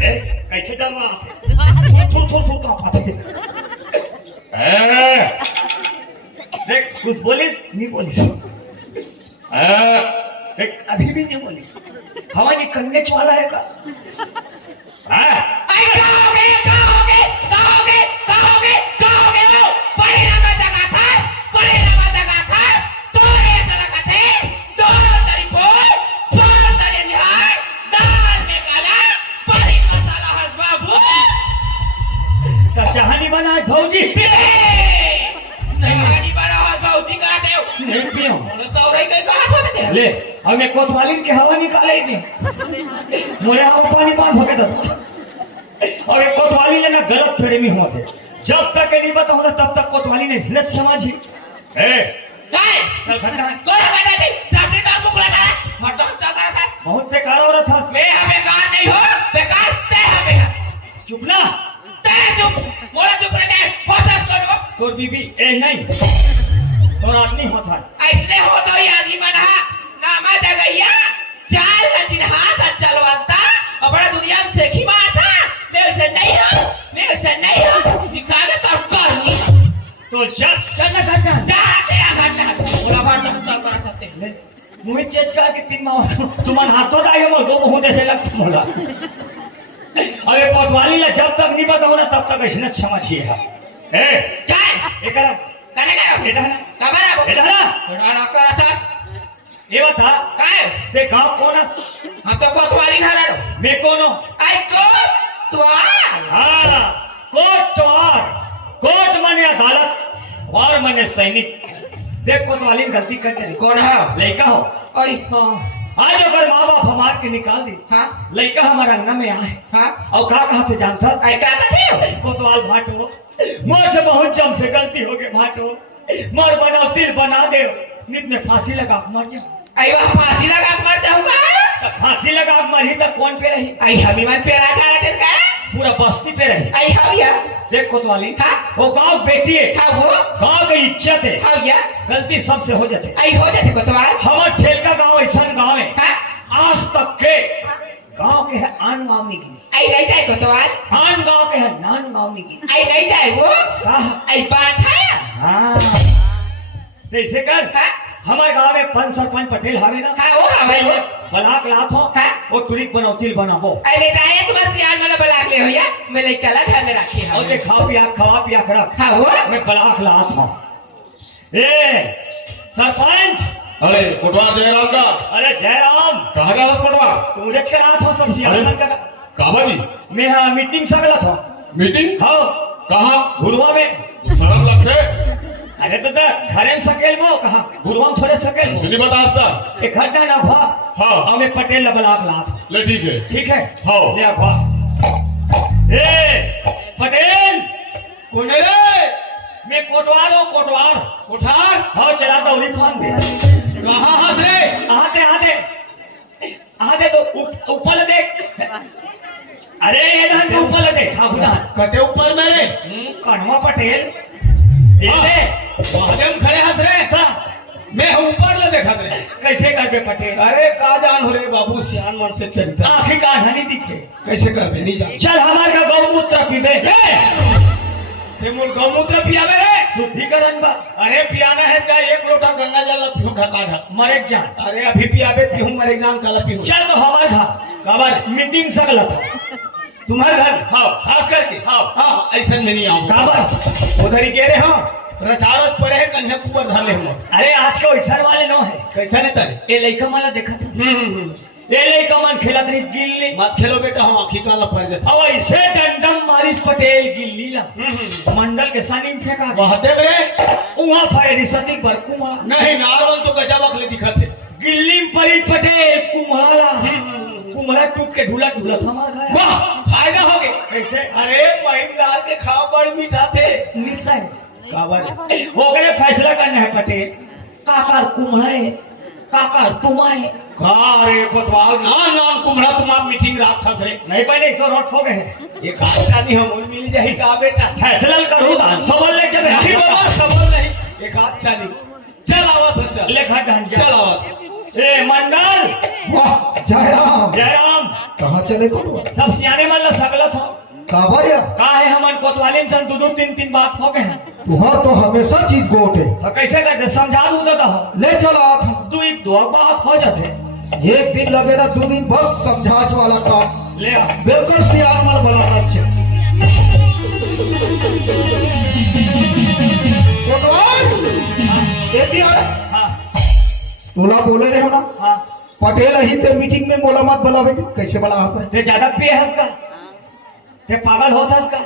कैसे डरवा थोड़ कांपाते देख कुछ बोलिस नहीं बोलिस देख अभी भी नहीं बोली हवा निकलने वाला है का चाहनी बना भौजी चाहनी बना भौजी का देव नहीं पियो सौरई के कहां से दे ले हमें कोतवाली के हवा निकाले थी मोरे हवा पानी बांध होके था और एक कोतवाली ने ना गलत फहमी हुआ थे जब तक नहीं पता होना तब तक कोतवाली ने जिल्लत समझी काय चल खड़ा कोई बता दे साथे का मुख लगा हटो चल कर था बहुत बेकार हो रहा था मैं बेकार नहीं हो बेकार ते हमें चुप ना चुप मोला चुप रह दे फोकस करो तोर बीबी ए नहीं तोर आदमी होता ऐसने हो तो ये आदमी मना नामा जगैया चाल न चिन्हा था चलवंता और बड़ा दुनिया में सेखी मारता मैं उसे नहीं हूं दिखा दे तो करनी तो चल ना घटना जाते आ घटना मोला घटना चल कर सकते मुझे चेंज करके तीन मार तुम्हारे हाथों दाई हम दो बहुत ऐसे लगता मोला अरे कोतवाली ला जब तक नहीं पता होना तब तक ऐसे समझिए है काय एकरा कने करो बेटा कबरा बेटा ना बेटा ना करता ये बता काय ते गांव कौन हम तो कोतवाली ना रहो मैं कोनो आई कोतवाल हां कोट माने अदालत और माने सैनिक देख कोतवाली गलती करते कौन है लड़का हो ओए हां आज अगर माँ बाप हमार के निकाल दी हाँ लड़का हमारा अंगना में आए हाँ और का कहते जानता आई का थे कोतवाल भाटो मोर से बहुत जम से गलती हो गई भाटो मर बनाओ तिल बना दे नित में फांसी लगा के मर जाओ आई वहां फांसी लगा के मर जाऊंगा तो फांसी लगा के मरी तो कौन पे रही आई हमी मन पेरा जा रहा दिन का पूरा बस्ती पे रही आई हविया देख कोतवाली हाँ वो गांव बेटी है हाँ वो गांव की इज्जत है हविया गलती सबसे हो जाते आई हो जाते कोतवाल हमार ठेलका गांव ऐसा गांव है हाँ आज तक के गांव के है आन गांव में गीस आई नहीं जाए कोतवाल आन गांव के है नान गांव में गीस आई नहीं जाए वो कहा आई बात है हाँ जैसे कर हाँ हमारे गांव में पंच सरपंच पटेल हवे ना हाँ वो हवे वो बलाक लात हो हाँ वो टुरिक बनौतिल बनाबो आई ले जाए तुम सियार में बलाक ले हो या मैं ले चला घर में रखी है और ते खवा पिया कर रख हाँ वो मैं बलाक लात हूं ए सरपंच अरे कोटवार जयराम का अरे जयराम कहा गया था कोटवार तू रच कर रात हो सब सियार अरे। मन कर काबा जी मैं हाँ मीटिंग सगला था मीटिंग हाँ कहा गुरुआ में शर्म लगते अरे तो घरे में सकेल वो कहा गुरुआ में थोड़े सकेल सुनी बतास्ता एक घंटा ना हुआ हाँ और मैं पटेल ला बलाक लात ले ठीक है हाँ ले अखवा ए पटेल कौन है रे मैं कोटवार हूँ कोटवार कोठार हाँ चला दौड़ी फान दे कहाँ हंस रे आते तो ऊपर देख अरे ये धान के ऊपर देख हाँ बुधान कते ऊपर मेरे कन्वा पटेल इसे महादेव खड़े हंस रे मैं ऊपर ले देखा रे कैसे कर पे पटेल अरे का जान हो रे बाबू सियान मन से चलता आँखें का ढनी दिखे कैसे कर दे नहीं जान चल हमारे का गौमूत्र पीबे ते मूल गौमूत्र पियावे रे शुद्धिकरण बा अरे पियाना है चाहे एक लोटा गंगा जल पियो ढका ढक मरे जान अरे अभी पियावे पिहूं मरे जान काला पिहूं चल तो हमारे घर काबर मीटिंग सगला था तुम्हारे घर हाँ खास करके हाँ हाँ ऐसा में नहीं आऊंगा काबर उधर ही कह रहे हाँ रचारत पर है कन्या कुबर धर ले हम अरे आज के वैसा वाले नो है कैसा नहीं तारे ये लड़का माला देखा था ये लड़का मन खेला करी गिल्ली मत खेलो बेटा हम आखी काला पर जाते अब ऐसे डंडम मारिस पटेल गिल्ली ला मंडल के सानी में फेंका वहाते रे वहां फायरी सती पर कुमार नहीं नारवन तो गजब अखले दिखा थे गिल्ली में परी पटेल कुमारा कुमारा टूट के ढूला ढूला हमार खाया वाह फायदा हो गया कैसे अरे महीन डाल के खाओ बड़ मीठा थे निशा है काबर होकर फैसला करना है पटेल काकर कुमड़ाए काकर तुमाए का रे कोतवाल नाम कुमड़ा तुम आप मीटिंग रात था सरे नहीं पहले तो रोट हो गए एक आदमी नहीं हम मिल जाही का बेटा फैसला करूँ दान सबल ले के नहीं बाबा सबल नहीं एक आदमी नहीं चल आवत है चल लेखा ढांचा चल आवत ए मंडल वाह जय राम जय राम कहाँ चले कोटवाल? सब सियाने मन ला सकलत हो काबर या का है हमन कोतवालिन सन दो तीन तीन बात हो गए हैं तुहार तो हमेशा चीज गोट है। तो कैसे करते समझा दूं तो ले चल आत दो एक दो बात हो जाते एक दिन लगे ना 2 दिन बस समझाच वाला काम ले आ बिल्कुल सियार मल बनाना चाहिए। कोटवाल एती आ हाँ तोला बोले रहे हो ना हाँ पटेल ही ते मीटिंग में बोला मत बुलावे कैसे बला हंस ते ज्यादा पिए हंस का ते पागल होता हंस का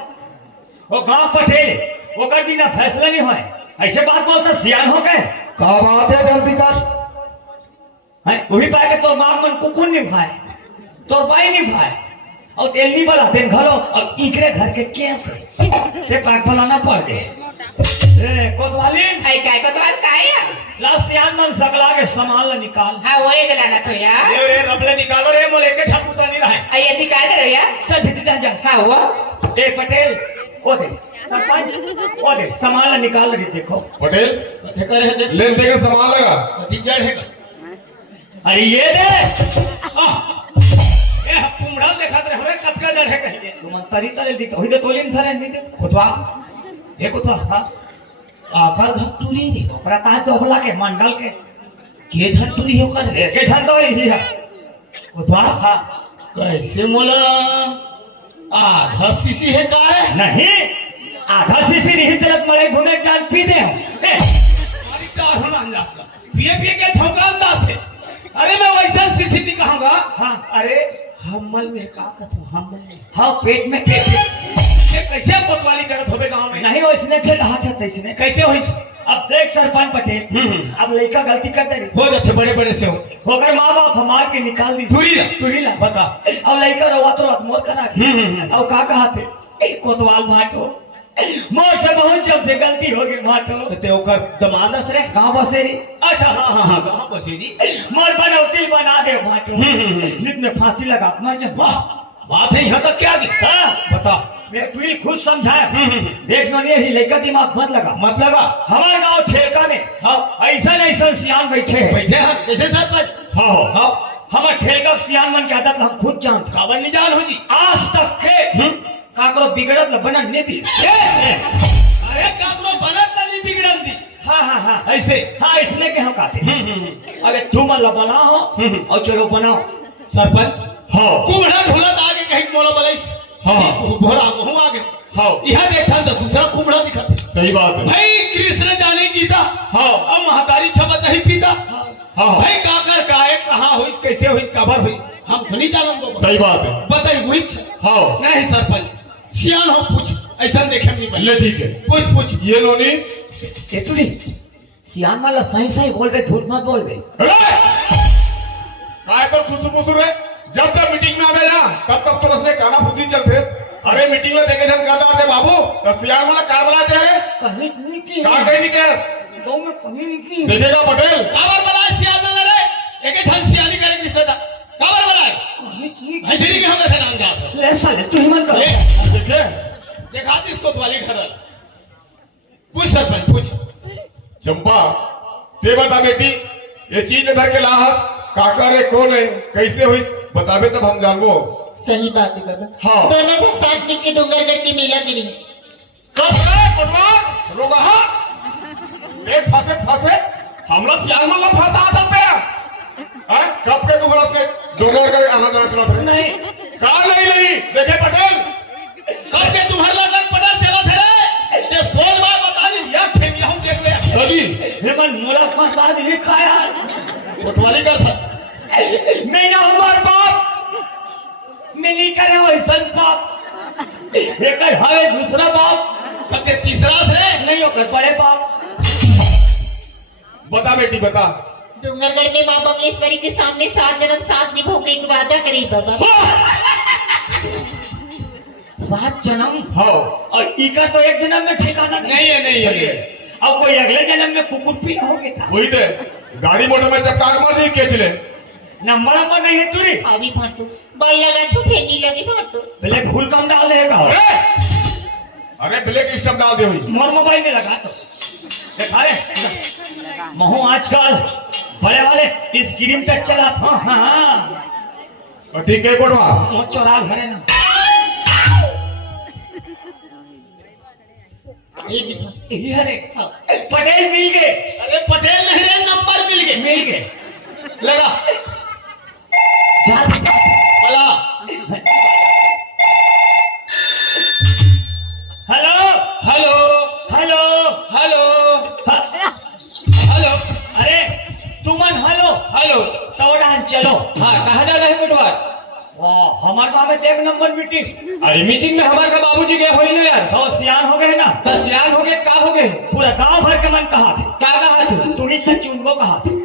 वो गांव पटेल वो कर बिना फैसला नहीं होए ऐसे बात बोलता सियान हो गए का बात है जल्दी कर। हैं वही पाए के तो मां मन कुकुन नहीं भाई तो भाई नहीं भाई और तेल नहीं बला दिन घलो और इकरे घर के केस ते पाक फलाना पड़ दे ए कोतवालिन आई काय कोतवाल काय या ला सियान मन सकला के सामान ला निकाल हाँ वो एक लाना तो या रे रबले निकालो रे मोले के ठपुता नहीं रहा आई ये निकाल रहे या चल धीरे जा हाँ वो ए पटेल ओ दे सरपंच ओ दे सामान ला निकाल दे देखो पटेल ठेकर है देख लेन देके सामान लगा कथी जड़ है अरे ये दे ए कुमड़ा देखत रहे हमरे कसका जड़ है कहीं तुम तरी तरे दी होई दे तोलिन थरे नहीं दे कोतवाल ए कोतवाल हां आखर घटूरी रे प्रता दोबला के मंडल के झटूरी हो कर रे के छंदो ही है कोतवाल हां कैसे मोला आधा सीसी है का है नहीं आधा सीसी नहीं तिलक मरे घूमे जान पी दे हमारी कार होना अंदाज पिए पिए के ठोका अंदाज है। अरे मैं वैसा सीसी नहीं कहूंगा हाँ अरे हमल में का कथू हमल में हाँ पेट में पेट ये कैसे कोतवाली करत होबे गांव में नहीं वैसने से कहा था तैसने कैसे होई अब देख सरपंच पटेल अब लड़का गलती करते रही हो जाते बड़े बड़े से हो होकर माँ बाप हमार के निकाल दी टूरी ला बता अब लड़का रोवा तो रात मोर करा अब का कहा थे कोतवाल माटो मोर से बहुत जब से गलती हो गई माटो ते ओकर दमादस रे गाँव बसेरी अच्छा हां गांव बसेरी मोर बनौती बना दे माटो नित में फांसी लगा मर जा वाह बात है यहाँ तक क्या हाँ बता मैं तुझे खुद समझाया देख नो नहीं लड़का दिमाग मत लगा मत लगा हमारे गांव ठेका में हाँ ऐसा ऐसा सियान बैठे हैं बैठे हैं कैसे सरपंच हाँ हाँ हमारे ठेका सियान मन की आदत हम खुद जानते काबर नहीं जान हो जी आज तक के काकरो बिगड़त ल बनन नहीं दी अरे काकरो बनत नहीं बिगड़न दी हाँ हाँ हाँ ऐसे हाँ इसमें के हम कहते अरे तुम ल बनाओ और चलो बनाओ सरपंच हाँ कुमड़ा ढोलत आगे कहीं मोला बलाइस हाँ भोरा आगो आगे हाँ यह देखा तो दूसरा कुमड़ा दिखा सही बात है भाई कृष्ण जाने गीता हाँ और महतारी छबत नहीं पीता हाँ भाई काकर काहे कहाँ हुई कैसे हुई काबर हुई हम थोड़ी जानम तो सही बात है बताई हुई हाँ नहीं सरपंच सियान हो पूछ ऐसा देखे नहीं ले ठीक है पूछ पूछ ये लोनी एतुली सियान वाला सही सही बोल रहे झूठ मत बोल बे काय तो खुसू रे जब तक मीटिंग में आवे ना तब तक तो रसने काना फूसी चलते अरे मीटिंग में देखे जन करदा दे बाबू रसियार वाला कार बना दे रे कहीं नहीं की का कहीं नहीं केस गाँव में कहीं नहीं की देखेगा पटेल काबर बलाए सियान में लड़े एक धन सियानी करेंगे सदा काबर बलाए कहीं भाई ठीक है हम ऐसे नाम जाते ले साले तू ही मन कर देखे देखा दी इसको वाली ठहरल पूछ सरपंच पूछ चंपा ते बता बेटी ये चीज इधर के लाहस काका रे कौन है कैसे हुई बताबे तब हम जानबो सही बात है बाबा हाँ। दोनों जन साथ मिलकर डोंगरगढ़ की मेला गिरी कब रे पटवार रोगा एक फंसे हमला सियार माला फंसा था तेरा हैं कब के तू बरस के डोंगर के आना जाना चला थे नहीं का नहीं देखे पटेल कब के तुम्हारा लटक पटल चला थे रे ये 16 बार बता दी या ठेंगिया हम देख ले सजी हेमन मोला फंसा दिए खाया कोतवाली कर था नहीं ना हमार बाप मैं नहीं करे वैसा बाप एक हवे दूसरा बाप कते तीसरा से नहीं होकर बड़े बाप बता बेटी बता डोंगरगढ़ में माँ बमलेश्वरी के सामने 7 जन्म साथ निभाने का वादा करी बाबा 7 जन्म हाँ और इका तो एक जन्म में ठिकाना नहीं है अब कोई अगले जन्म में कुकुर पीला हो गया वही दे गाड़ी मोटर में चपका के मार जी केच ले नंबर नहीं है तुरी अभी भाटू बड़ लगा छो फेनी लगी भाटू पहले भूल कम डाल देगा अरे ब्लैक स्टम्प डाल दे हुई मोर मोबाइल में लगा तो देखा रे महू आजकल बड़े वाले स्क्रीन टच चला हाँ हाँ ठीक है कोटवार। वो चौरा घरे ना ये अरे पटेल मिल गए। अरे पटेल नहीं रे, नंबर मिल गए। मिल गए लगा जा बला। हेलो हेलो हेलो हेलो ह- हेलो अरे तुमन हेलो हेलो। तोड़ान चलो। हाँ, कहाँ जाना है कोटवार? वाह हमारे गाँव में एक नंबर मीटिंग। अरे मीटिंग में हमारे बाबूजी गए हो ही ना यार। तो सियान हो गए ना, तो सियान हो गए, का हो गए? पूरा गांव भर के मन कहा थे क्या कहा थे? तू ही तो चुनबो कहा थे।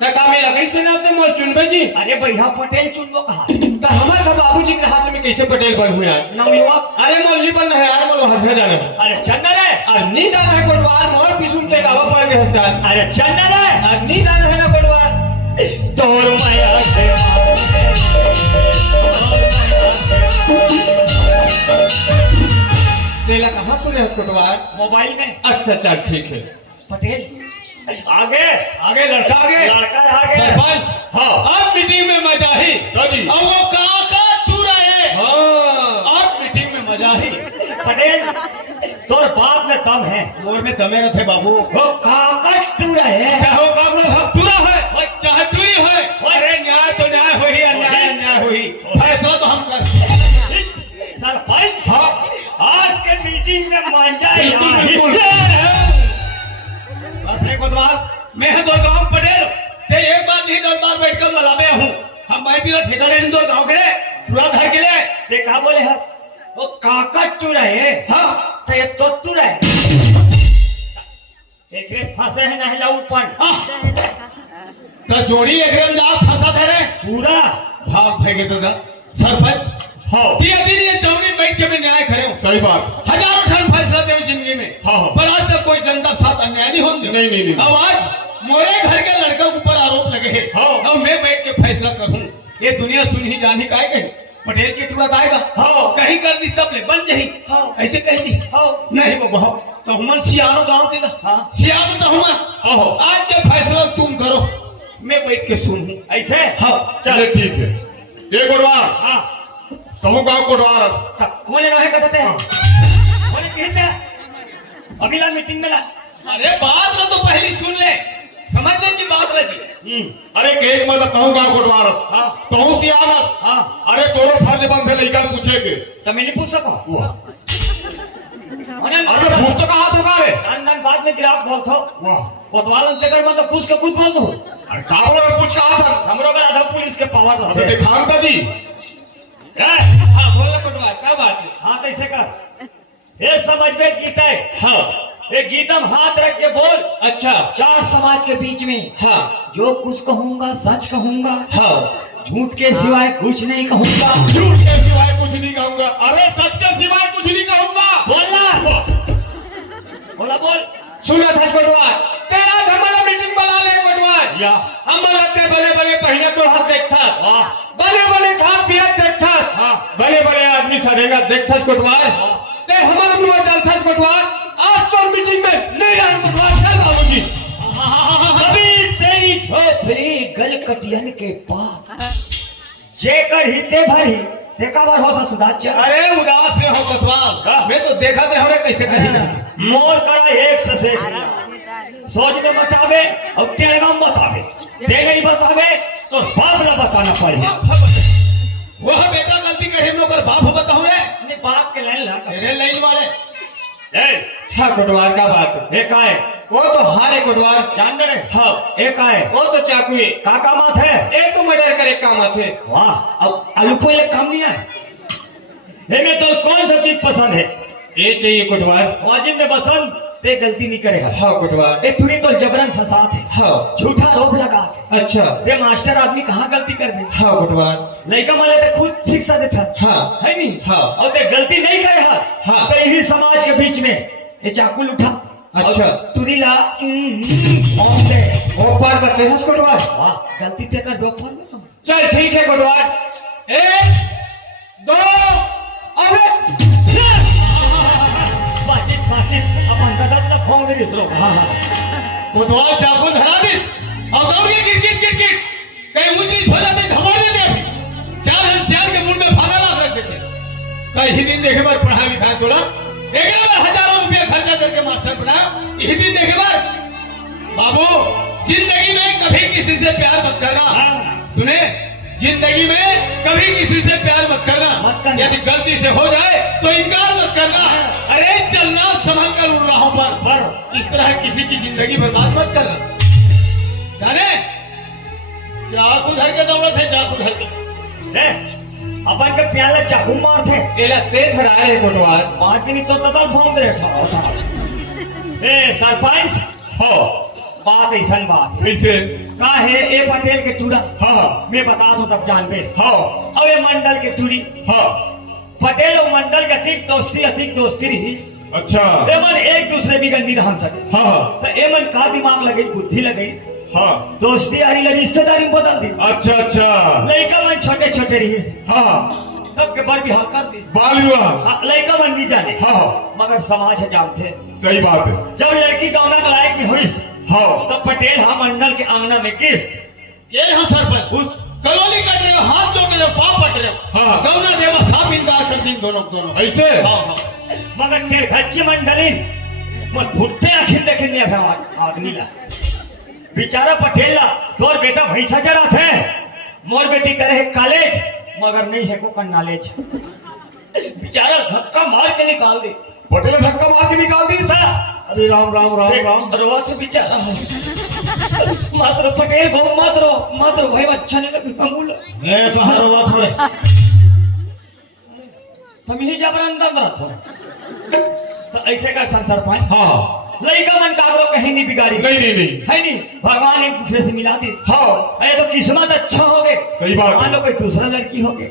तो का में लकड़ी से ना होते मोल चुनबे जी। अरे भैया पटेल चुनबो कहा थे। तो हमारे बाबूजी के हाथ में कैसे पटेल बन हुए यार? नवयुवक अरे मोल बन है यार, मोल हंसने जाना है। अरे चंदन है। और नहीं जाना है कोटवार, मोर पिसुम ते गावा पर के हंसकार। अरे चंदन है। और नहीं जाना है ना कोटवार। तोर माया के तेला कहाँ सुने हैं कोटवार? मोबाइल में। अच्छा चल ठीक है। पटेल आगे आगे लड़का आगे। लड़का आगे। सरपंच हाँ अब मीटिंग में मजा ही। दादी अब वो काका टूरा है। हाँ अब मीटिंग में मजा ही। पटेल तोर बाप में दम है। मोर में दमे न थे बाबू। वो काकट तू रहे। चाहे वो काम लोग हम टूरा है, चाहे टूरी है। अरे न्याय तो न्याय हो ही, अन्याय अन्याय हो ही। फैसला तो हम कर। सरपंच आज के मीटिंग में मांझा बिल्कुल, बिल्कुल। बस एक कोतवाल, मैं है दुर्गांव पटेल। ते एक बार नहीं 10 बार बैठ कर मलाबे हूँ। हम भाई भी ठेका ले दुर्गांव के लिए, पूरा घर के लिए। देखा बोले हस वो काकट तू रहे। हाँ तो ये तो तू रहे एक रे फंसे है नहला ऊपर तो जोड़ी एक जा फंसा थे रे। पूरा भाग फेंके तो सरपंच। हाँ ये दिन ये चौड़ी बैठ के मैं न्याय करे हूँ। सही बात। हजारों ठन फैसला दे जिंदगी में। हाँ, हाँ। पर आज तक कोई जनता के साथ अन्याय नहीं होने। नहीं, नहीं, नहीं। अब आज मोरे घर के लड़कों के ऊपर आरोप लगे हैं। हाँ। अब मैं बैठ के फैसला करूँ। ये दुनिया सुन ही जानी का है कहीं पटेल की तुरंत आएगा। हाँ। कहीं कर दी तब ले बन जाही। हाँ। ऐसे कह दी। हाँ। नहीं बाबा तो हमन सियानो गाँव के हाँ। सियानो तो हमन आज के फैसला तुम करो, मैं बैठ के सुनूं। ऐसे हाँ चल ठीक है। ये कोटवार हाँ कहूँ गाँव कोटवार तब कोने रहे कहते हैं कोने कहते हैं अगला मीटिंग में ला। अरे बात ना तो पहली सुन ले, समझने की बात रही। अरे एक मतलब कहूँ गाँव कोटवारस हाँ। कहूँ सियानस। हाँ अरे तोरो फर्ज बंद है लड़का पूछे के। तो मैं नहीं पूछ सको। अरे पूछ तो कहा तो रे। नन बाद में गिराव बोलतो वाह कोतवाल अंतेकर मतलब पूछ के खुद बोल दो। अरे का बोला पूछ कहा था। हमरो का आधा पुलिस के पावर अबे रहते दिखाऊं का जी। हाँ बोल ले कोटवार, क्या बात है? हाथ ऐसे कर ये समझ में गीता है। हाँ ये गीतम हाथ रख के बोल। अच्छा। चार समाज के बीच में हाँ जो कुछ कहूंगा सच कहूंगा, हाँ झूठ के सिवाय कुछ नहीं कहूंगा। झूठ के सिवाय कुछ नहीं कहूंगा। अरे सच के सिवाय कुछ नहीं कहूंगा। बोलना बोला बोल। सुना था कोटवार, तेरा हमारा मीटिंग बुला ले कोटवार। या हमारा ते बने बने पहले तो हाथ देखता, वाह बने बने खा पिया देखता, हाँ बने बने आदमी सरेगा देखता कोटवार। ते हमारा मुंह चलता कोटवार। आज तो मीटिंग में नहीं आना कोटवार। चल बाबूजी। अभी तेरी झोपड़ी गलकटियन के पास जेकर हिते भरी देखा बार हो सुधाचर। अरे उदास में हो कोतवाल, मैं तो देखा थे हमने कैसे कही ना। मोर करा एक से सोच में बतावे और टेढ़गा में बतावे। टेढ़ी बतावे तो बाप न बताना पड़े। वह बेटा गलती करे नौकर बाप बताऊं रे। अपने बाप के लाइन ला तेरे लाइन वाले। ए हाँ कोटवार का बात एक आए वो तो हारे कोटवार। जान रहे हाँ एक आए वो तो चाकू है। काका माथ है। एक तो मर्डर करे काम थे। वाह अब आलू पहले कम नहीं आए। हमें तो कौन सा चीज पसंद है? ये चाहिए कोटवार। वाजिब में पसंद ते गलती नहीं करे है। हाँ कोटवार। ए तुड़ी तो जबरन फंसा थे, हाँ झूठा आरोप लगा थे। अच्छा। ते मास्टर आदमी कहाँ गलती कर दे। हाँ कोटवार। लड़का माले तो खुद शिक्षा देता हाँ है नहीं। हाँ। और ते गलती नहीं करे है। हाँ। तो यही समाज के बीच में ये चाकू उठा। अच्छा। तुरी ला वो पार करते हैं कोटवार। वाह गलती ते कर दो पर में चल ठीक है कोटवार। एक दो अबे बातचीत अपन गदत तक होंगे रिसरो। हाँ हाँ कोतवाल चाकू धरा दिस और दौड़ के गिट गिट गिट गिट कहीं मुझे छोड़ जाते धमाड़ दे। यही दिन देखे बार पढ़ा लिखा थोड़ा एक बार हजारों रुपया खर्चा करके मास्टर बना यही दिन देखे बार बाबू जिंदगी में कभी किसी से प्यार मत करना हाँ। सुने जिंदगी में कभी किसी से प्यार मत मत करना। करना यदि गलती से हो जाए तो इनकार मत करना अरे चलना संभल कर उड़ राहों पर इस तरह किसी की जिंदगी बर्बाद मत करना जाने चाकू धर के दौड़त है चाकू धर के अपन के प्याला चाकू मार थे एला तेज हराए रे कोटवाल आज की नहीं तो तता भोंग दे ए सरपंच हाँ बात ऐसा बात कैसे का है ए पटेल के टूड़ा हाँ हाँ मैं बता दूं तब जान पे हाँ अब ये मंडल के टूड़ी हाँ पटेल और मंडल के अधिक दोस्ती रही अच्छा एमन एक दूसरे भी गंदी रह सके हाँ हाँ तो एमन का दिमाग लगे बुद्धि लगे हाँ दोस्ती यारी लगी रिश्तेदारी में बदल दी अच्छा अच्छा लड़का मन छोटे छोटे रही हाँ हाँ तब के बर बिहार कर दी बाल विवाह हाँ, लड़का मन नहीं जाने हाँ हाँ मगर समाज है जानते सही बात है जब लड़की गौना के लायक में हुई हाँ तो पटेल हाँ मंडल के आंगना में किस ये हो सरपंच उस कलोली कट रहे हो हाथ जोड़ रहे हो पाँव पट रहे हो हाँ। गौना देवा साफ इनकार कर दी दोनों ऐसे हाँ हाँ मगर के धच्ची मंडली मत भुट्टे आखिर देखे नहीं आदमी ला बेचारा पटेल ला तोर बेटा भैंसा चरा थे मोर बेटी करे है कॉलेज मगर नहीं है को नॉलेज बेचारा धक्का मार के निकाल दे पटेल धक्का मार के निकाल दी अरे राम राम राम राम रोवा तो बेचारा मात्र पटेल गो मात्र भाई अच्छा नहीं लगी हमूल ए कहाँ रोवा थोड़े तुम ही जबरन दम रहा था तो ऐसे कर संसार पाए हाँ लड़का मन कागरो कहीं नहीं बिगाड़ी नहीं नहीं नहीं है नहीं भगवान एक दूसरे से मिला दी हाँ अरे तो किस्मत अच्छा हो गए सही बात है। मान लो कोई दूसरा लड़की हो गए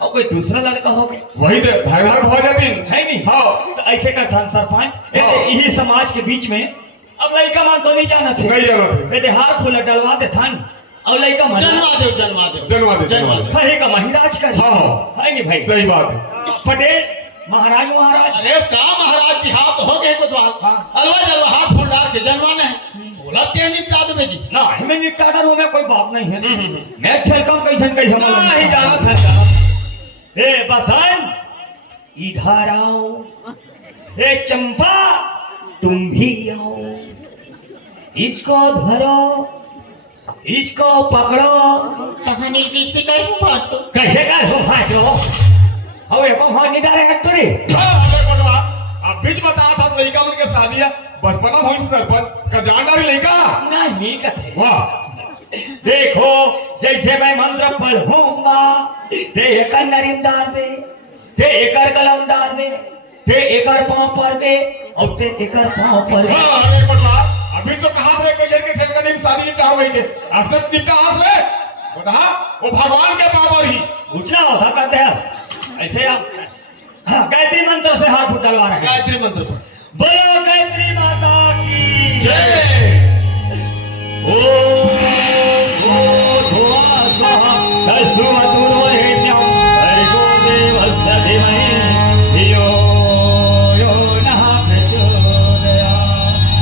और कोई दूसरा लड़का हो गए वही दे भाई भाग हो जाती है नहीं हाँ तो ऐसे कर थान सरपंच हाँ। यही समाज के बीच में अब लड़का मान तो नहीं जाना थे नहीं जाना थे बेटे हाथ फूल डलवा दे थान और लड़का मन जन्मा दे कहे का महिराज कर हाँ, हाँ। है नहीं भाई सही बात है पटेल महाराज अरे का महाराज की हाथ हो गए कुछ हाँ। अलवा हाथ फुल डाल के जन्माने बोला ते निपटा दे जी ना हमें निपटाडर हो में कोई बात नहीं है मैं ठेलकम कैसन कही हम नहीं जाना था ए बसन इधर आओ ए चंपा तुम भी आओ इसको धरो इसको पकड़ो कहानी किससे करूं बात तो कैसे कर हो फाटो अब ये कौन हाथ नहीं डालेगा तुरी अब बीच बता था लड़का मन के शादी है बचपना हुई सरपंच का जान डाली लड़का नहीं कथे वाह देखो जैसे मैं मंत्र पढ़ूंगा ते एकर नरीम डाल दे ते एकर कलम डाल दे ते एकर पांव पर दे और ते एकर पांव पर दे हाँ अरे बटवा अभी तो कहा थे कि के ठेल का शादी निपटा हो गई के असर निपटा हाथ ले बता वो भगवान के पावर ही पूछना होता करते हैं ऐसे आप हाँ, गायत्री मंत्र से हाथ डलवा रहे हैं गायत्री मंत्र पर बोलो गायत्री माता की जय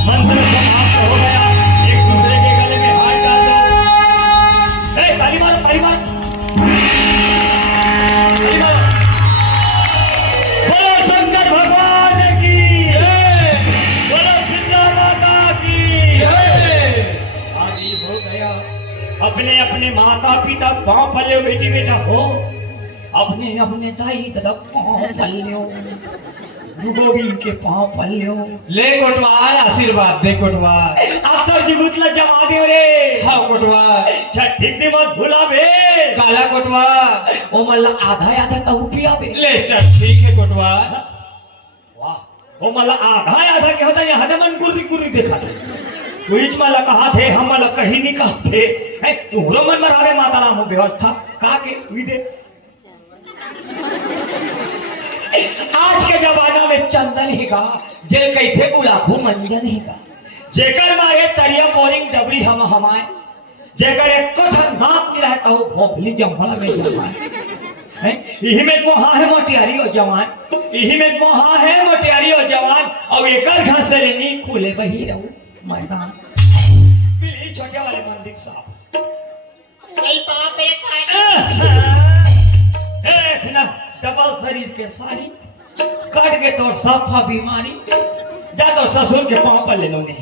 मंत्र समाप्त हो गया एक दूसरे के गले में हाथ डाल दो ताली मारो ताली मारो ताली मारो बोलो शंकर भगवान की बोलो सीता माता की आदि हो गया अपने अपने माता पिता पांव पल्ले बेटी बेटा हो अपने अपने ताई दादा पांव पल्ले गोविंद के पांव पल्ले ले कोटवाल आशीर्वाद दे कोटवाल अब तो जुगुतला जमा दे रे हाँ कोटवाल छठी दिवस भुला बे काला कोटवाल ओ मल्ला आधा आधा तो पिया बे ले चल ठीक है कोटवाल वाह ओ मल्ला आधा क्या होता है हनुमान गुरी देखा था बीच में कहा थे हम कहीं नहीं कहते है तुहरो मन मरावे माता राम व्यवस्था का के विदे आज के जमाना में चंदन ही का जेल कैथे गुलाखों मंजन ही का जेकर मारे तरिया बोरिंग डबरी हम हमाए जेकर एक कथा नाप नहीं रहता हो भोपली जमहला में जमाए हैं यही में तो हाँ है मोटियारी और जवान यही में तो हाँ है मोटियारी और जवान और एकर घर से लेनी खुले बही रहूं मैदान पीली छोटे वाले मंदिर साहब कई पाप मेरे खाए एक ना डबल शरीर के सारी, काट के तोड़ साफा बीमारी, जा तो ससुर के पाँव पर ले लो ने।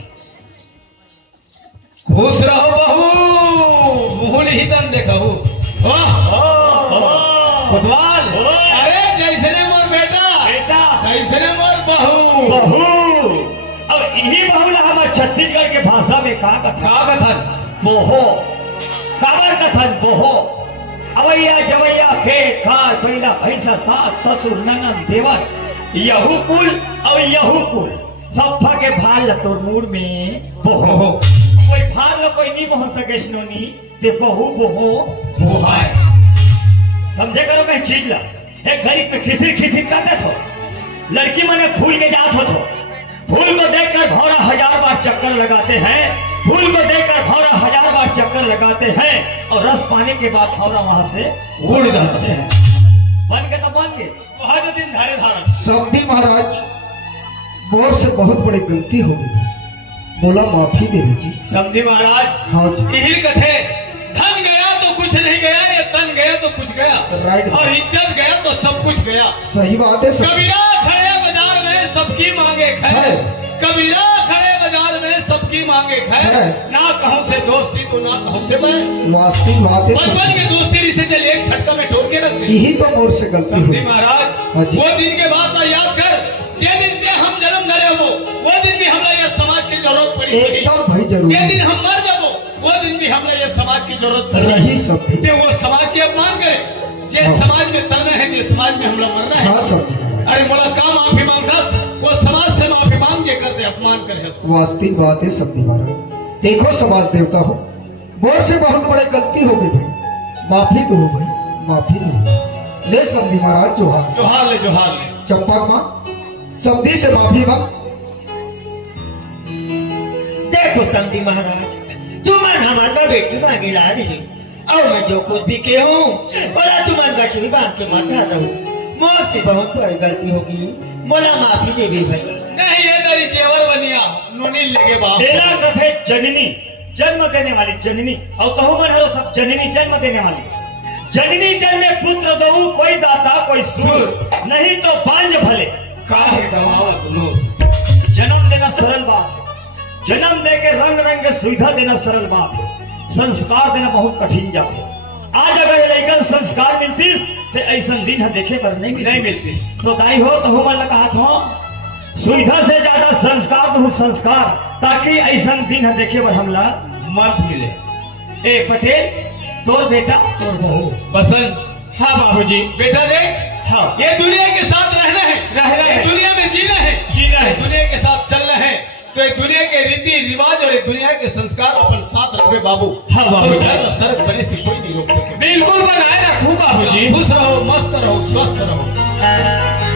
खुश रहो बहू, भूल ही तन देखो। कोतवाल, अरे जैसे ने मोर बेटा, तैसे ने मोर बहू। अब इन्हीं बहू ला हमारे छत्तीसगढ़ के भाषा में का कथन बोहो, काबर कथन बोहो। अवैया जवैया खेत खार पहिला भैंसा सास ससुर ननद देवर यहू कुल और यहू कुल सब के भाल तोर मूड में बोहो। कोई भाल लो कोई नहीं मोह सके स्नोनी ते बहू बोहो बोहाय। समझे करो मैं चीज ला एक गरीब में खिसिर खिसिर करते थो, लड़की मने फूल के जात हो तो फूल को देखकर भौरा 1000 बार चक्कर लगाते हैं, फूल को देखकर भौरा 1000 बार चक्कर लगाते हैं और रस पाने के बाद भौरा वहां से उड़ जाते हैं। बन के तो बन के बहुत दिन धारे धारा। समधी महाराज, मोर से बहुत बड़ी गलती हो गई, बोला माफी दे दीजिए। समझी महाराज, हाँ जी, यही कथे, धन गया तो कुछ नहीं गया, ये तन गया तो कुछ गया, राइट। और इज्जत गया तो सब कुछ गया। सही बात है सर। कबीरा खड़े बाजार में सबकी मांगे खैर, है। कबीरा खड़े बाजार में सबकी मांगे खैर, है। ना कहूं से दोस्ती तो ना कहूं से मैं, वास्तविक बात है बचपन सर। की दोस्ती रिश्ते दिल एक छटका में तोड़ के रख दी। यही तो मोर से गलती समझी हुई। महाराज, हाँ जी। वो दिन के बाद तो याद कर, जे दिन से हम जन्म धरे हो वो दिन भी हमरा ये समाज की जरूरत पड़ी होगी। एकदम भाई जरूर जे दिन हम मर जाबो वो दिन भी हमरा ये समाज की जरूरत पड़ी रही सब। ते वो समाज के अपमान करे, जे हाँ। समाज में तरना है, जे समाज में हमरा मरना है। हाँ सब अरे मोला का माफी मांगस, वो समाज से माफी मांग के कर दे, अपमान करे। वास्तविक बात है समधी महाराज। देखो समाज देवता हो, मोर से बहुत बड़ी गलती हो गई भाई, माफी दो भाई, माफी दो। ले समधी महाराज जोहार। जोहार ले, जोहार ले। चंपा माँ, समधी से माफी मांग। देखो समधी महाराज, तुमन हमारा बेटी मांगे ला रही और मैं जो कुछ भी के हूँ बोला तुमन गठरी बांध के मत रहूँ। मोर से बहुत बड़ी गलती होगी, मोला माफी दे भी भाई। नहीं ये दरी जेवर बनिया नोनी लगे बाप। तेरा कथे जननी, जन्म देने वाली जननी, और कहो मन हो सब जननी जन्म देने वाली। जननी जन्मे पुत्र दो, कोई दाता कोई सूर, नहीं तो बांझ भले काहे गवावा सुनो। जन्म देना सरल बात है, जन्म दे के रंग रंग सुविधा देना सरल बात है, संस्कार देना बहुत कठिन जात है। आज अगर लड़कन संस्कार मिलती तो ऐसा दिन हम देखे पर नहीं मिलती। तो दाई हो तो मन लगा हाथ सुविधा से ज्यादा संस्कार तो संस्कार, ताकि ऐसा दिन हम देखे पर हमला मत मिले। ए पटेल, तोर बेटा तोर बहू पसंद। हाँ बाबूजी। बेटा देख, हाँ ये दुनिया के साथ रहना है, है। दुनिया में जीना है, दुनिया के साथ चलना है। तो ये दुनिया के रीति रिवाज और ये दुनिया के संस्कार अपन साथ रखे बाबू। हाँ बाबूजी। तो सड़क बने से कोई नहीं रोक सके। बिल्कुल बनाए रखूं बाबूजी। खुश रहो, मस्त रहो, स्वस्थ रहो।